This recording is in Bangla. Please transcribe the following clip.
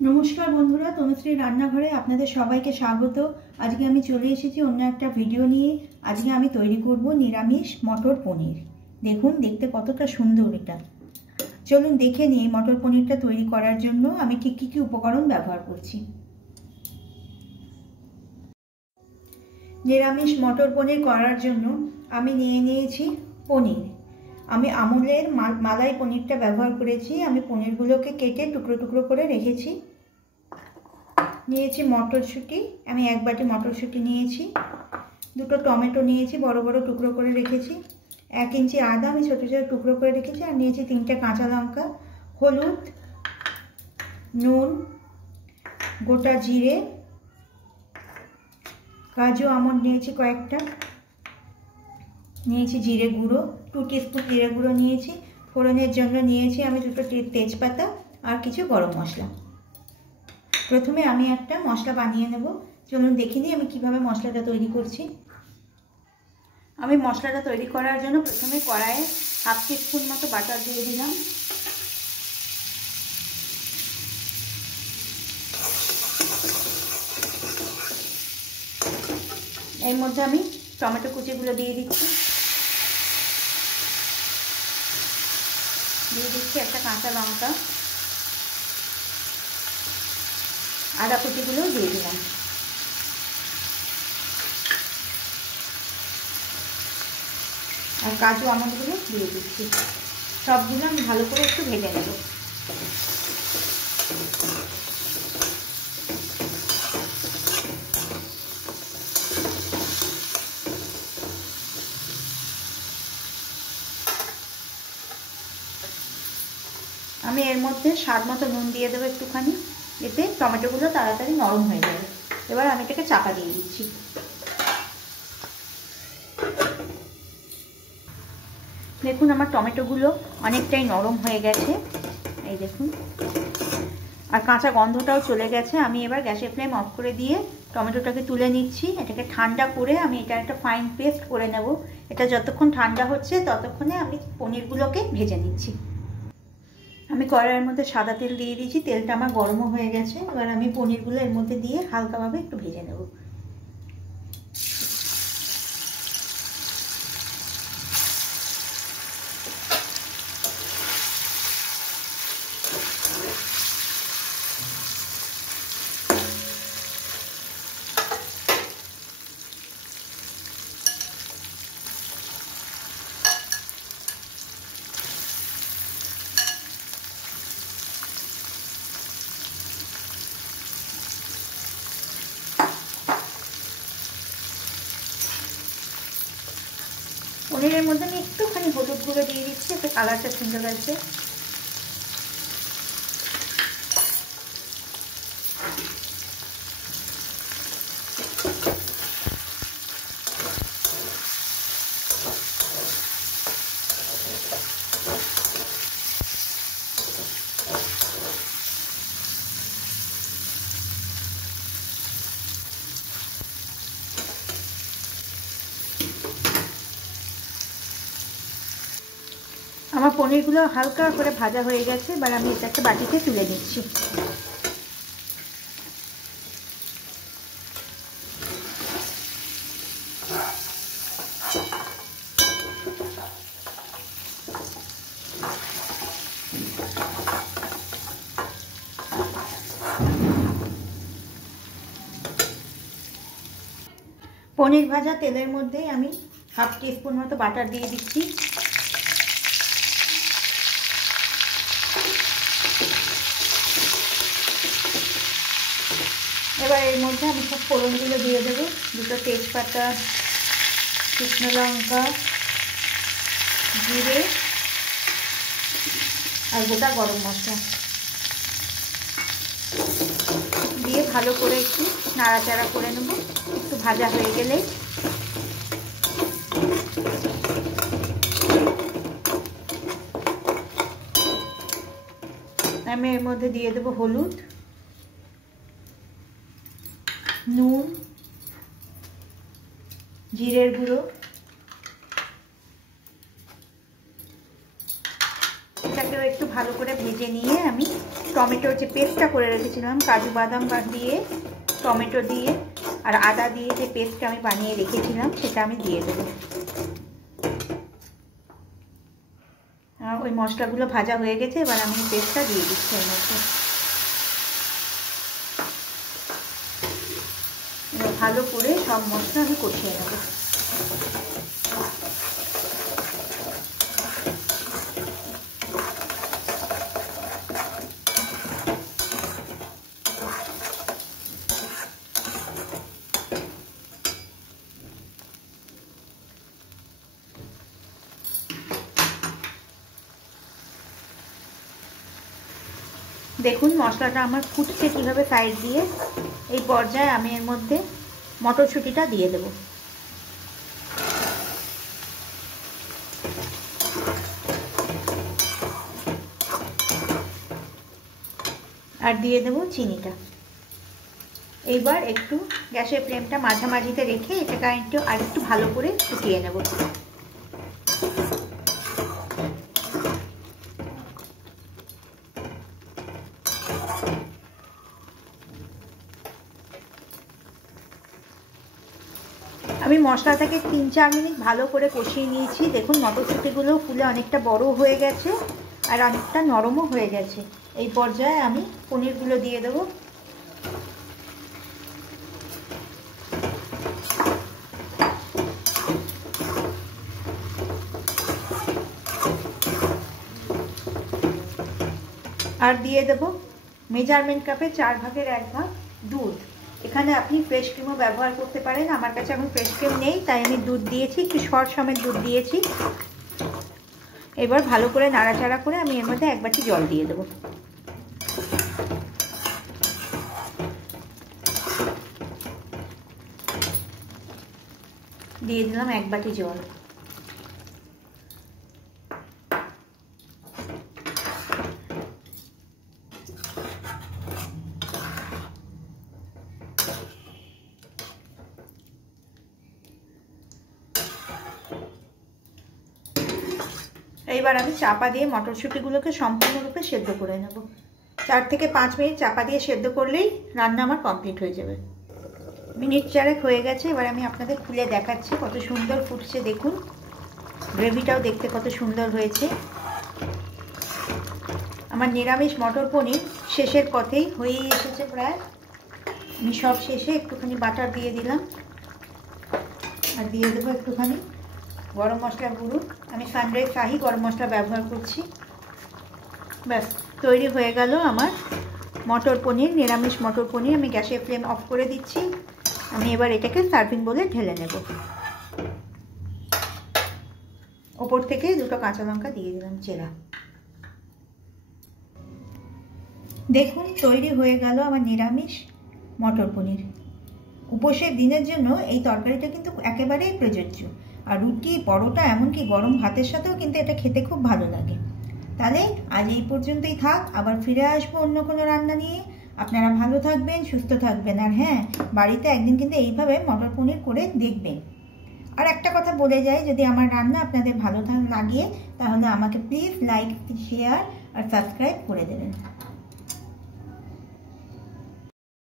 नमस्कार बंधुरा तनुश्री रान्नाघरे आपनादेर सबाइके स्वागत। आज के आमी चले एसेछि अन्य एकटा भिडियो निये। आज के आमी तैरी करब निरामिष मटर पनीर। देखुन देखते कतटा सुंदर एटा। चलुन देखे निई मटर पनीरटा तैरी करार जन्य आमी कि उपकरण व्यवहार करछि। निरामिष मटर पनीर करार जन्य आमी निये नियेछि पनीर। आमी আমুলের মালাই পনিরটা ব্যবহার করেছি। আমি পনিরগুলোকে কেটে টুকরো টুকরো করে রেখেছি। নিয়েছি মটরশুঁটি, আমি এক বাটি মটরশুঁটি নিয়েছি। দুটো টমেটো নিয়েছি, বড় বড় টুকরো করে রেখেছি। 1 ইঞ্চি আদা আমি ছোট ছোট টুকরো করে রেখেছি। আর নিয়েছি 3টে কাঁচা লঙ্কা, হলুদ, নুন, গোটা জিরে, কাজু আমন্ড নিয়েছি কয়েকটা, নিয়েছি জিরে গুঁড়ো 2 টিস্পুন জিরে গুঁড়ো নিয়েছি। ফোড়নের জন্য নিয়েছি আমি 2টো তেজপাতা আর কিছু গরম মশলা। প্রথমে আমি একটা মশলা বানিয়ে নেব। চলুন দেখে নিই আমি কিভাবে মশলাটা তৈরি করছি। আমি মশলাটা তৈরি করার জন্য প্রথমে কড়াইয়ে 1/2 টিস্পুন মতো বাটার দিয়ে দিলাম। এর মধ্যে আমি টমেটো কুচিগুলো দিয়ে দিচ্ছি। দিয়ে দিচ্ছি একটা কাঁচা লঙ্কা, আদা কুচিগুলো দিয়ে দিলাম। আর কাজু আমন্ডগুলো দিয়ে দিচ্ছি। সবগুলো আমি ভালো করে একটু ভেজে নেব। আমি এর মধ্যে স্বাদ মতো নুন দিয়ে দেবো একটুখানি, এতে টমেটোগুলো তাড়াতাড়ি নরম হয়ে যাবে। এবার আমি এটাকে চাপা দিয়ে দিচ্ছি। দেখুন আমার টমেটোগুলো অনেকটাই নরম হয়ে গেছে, এই দেখুন। আর কাঁচা গন্ধটাও চলে গেছে। আমি এবার গ্যাসের ফ্লেম অফ করে দিয়ে টমেটোটাকে তুলে নিচ্ছি। এটাকে ঠান্ডা করে আমি এটা একটা ফাইন পেস্ট করে নেব। এটা যতক্ষণ ঠান্ডা হচ্ছে ততক্ষণে আমি পনিরগুলোকে ভেজে নিচ্ছি। আমি কড়াইয়ের মধ্যে সাদা তেল দিয়ে দিয়েছি। তেলটা আমার গরম হয়ে গেছে। এবার আমি পনিরগুলো এর মধ্যে দিয়ে হালকাভাবে একটু ভেজে নেব। পনিরের মধ্যে আমি একটুখানি হলুদ গুঁড়ো দিয়ে দিচ্ছি, এতে কালারটা সুন্দর আছে। আমার পনিরগুলো হালকা করে ভাজা হয়ে গেছে। এবার আমি এটা একটা বাটিতে তুলে নিচ্ছি। পনির ভাজা তেলের মধ্যে আমি 1/2 টিস্পুন মতো বাটার দিয়ে দিচ্ছি। এবার এর মধ্যে আমি সব ফোড়নগুলো দিয়ে দেবো। 2টো তেজপাতা, শুকনো লঙ্কা, জিরে আর গোটা গরম মশলা দিয়ে ভালো করে একটু নাড়াচাড়া করে নেব। একটু ভাজা হয়ে গেলে আমি এর মধ্যে দিয়ে দেবো হলুদ, নুন, জিরের গুঁড়ো। এটাকে এটাও একটু ভালো করে ভেজে নিয়ে আমি টমেটোর যে পেস্টটা করে রেখেছিলাম কাজু বাদাম দিয়ে, টমেটো দিয়ে আর আদা দিয়ে যে পেস্টটা আমি বানিয়ে রেখেছিলাম সেটা আমি দিয়ে দেবো। ওই মশলাগুলো ভাজা হয়ে গেছে, এবার আমি পেস্টটা দিয়ে দিচ্ছি এর মধ্যে। এবার ভালো করে সব মশলা আমি কষিয়ে নেব। দেখুন মশলাটা আমার ফুটছে কীভাবে সাইড দিয়ে। এই পর্যায়ে আমি এর মধ্যে মটরশুঁটিটা দিয়ে দেব। আর দিয়ে দেব চিনিটা। এইবার একটু গ্যাসের ফ্লেমটা মাঝামাঝিতে রেখে এটাকে আরেকটু ভালো করে ফুটিয়ে নেব। আমি মশলাটাকে 3-4 মিনিট ভালো করে কষিয়ে নিয়েছি। দেখুন মটরশুঁটিগুলো ফুলে অনেকটা বড় হয়ে গেছে আর অনেকটা নরমও হয়ে গেছে। এই পর্যায়ে আমি পনিরগুলো দিয়ে দেবো। আর দিয়ে দেবো মেজারমেন্ট কাপে 4 ভাগের 1 ভাগ দুধ। এখানে আপনি ফ্রেশ ক্রিমও ব্যবহার করতে পারেন। আমার কাছে এখন ফ্রেশ ক্রিম নেই তাই আমি দুধ দিয়েছি, একটু সর সমেত দুধ দিয়েছি। এবার ভালো করে নাড়াচাড়া করে আমি এর মধ্যে 1 বাটি জল দিয়ে দেবো। দিয়ে দিলাম 1 বাটি জল। এইবার আমি চাপা দিয়ে মটরশুঁটিগুলোকে সম্পূর্ণরূপে সেদ্ধ করে নেব। 4 থেকে 5 মিনিট চাপা দিয়ে সেদ্ধ করলেই রান্না আমার কমপ্লিট হয়ে যাবে। মিনিট 4 হয়ে গেছে। এবার আমি আপনাদের খুলে দেখাচ্ছি কত সুন্দর ফুটছে। দেখুন গ্রেভিটাও দেখতে কত সুন্দর হয়েছে। আমার নিরামিষ মটর পনির শেষের পথেই হয়েই এসেছে প্রায়। আমি সব শেষে একটুখানি বাটার দিয়ে দিলাম আর দিয়ে দেবো একটুখানি গরম মশলা গুঁড়ো। আমি সানরাইজ শাহি গরম মশলা ব্যবহার করছি। ব্যাস তৈরি হয়ে গেল আমার মটর পনির, নিরামিষ মটর পনির। আমি গ্যাসের ফ্লেম অফ করে দিচ্ছি। আমি এবার এটাকে সার্ভিং বোলে ঢেলে নেব। ওপর থেকে 2টো কাঁচা লঙ্কা দিয়ে দিলাম চেরা। দেখুন তৈরি হয়ে গেল আমার নিরামিষ মটর পনির। উপোসের দিনের জন্য এই তরকারিটা কিন্তু একেবারেই প্রযোজ্য। আর রুটি, পরোটা, এমনকি গরম ভাতের সাথেও কিন্তু এটা খেতে খুব ভালো লাগে। তাহলে আজ এই পর্যন্তই থাক, আবার ফিরে আসবো অন্য কোনো রান্না নিয়ে। আপনারা ভালো থাকবেন, সুস্থ থাকবেন। আর হ্যাঁ, বাড়িতে একদিন কিন্তু এইভাবে মটর পনির করে দেখবেন। আর একটা কথা বলে যাই, যদি আমার রান্না আপনাদের ভালো লাগে তাহলে আমাকে প্লিজ লাইক, শেয়ার আর সাবস্ক্রাইব করে দেবেন।